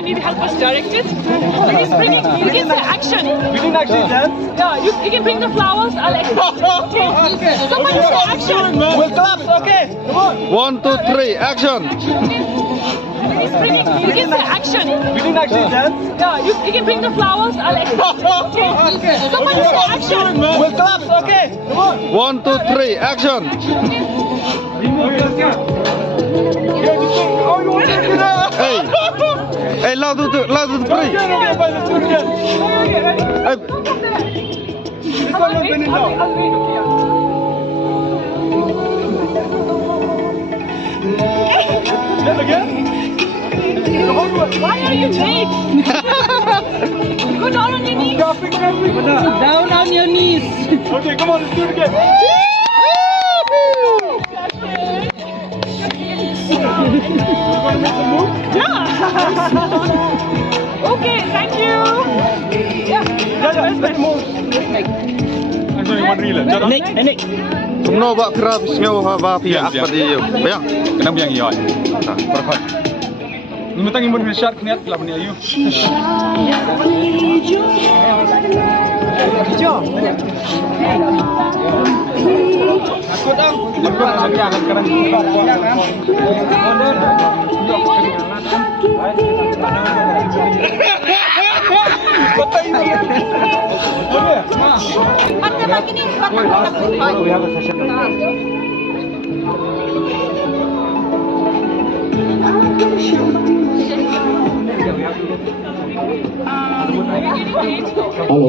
you need help us direct it? He's bringing, you can say action. We didn't actually dance. Yeah, you can bring the flowers, I'll explain. Okay. Somebody say action. We'll clap, okay? Come on. 1, 2, 3, action! He's bringing, you can say action. We didn't actually dance. Yeah, you can bring the flowers, I'll explain. Okay. Somebody say action. We'll clap, okay? Come on. 1, 2, 3, action! Hey! Hey, laat het free! Why are you late? Go down on your knees. Down on your knees. Okay, come on, let's do it again. Okay, thank you. Let's move. I'm sorry, one reel. Nick. Kom nou bak grafis nyo ha via apa dia. Bayang. Kenapa biang iya? Perfect. Numatang imon ni shark ni at club ni ayu. Aku dong. Aku jangan sekarang. We have a session. Halo.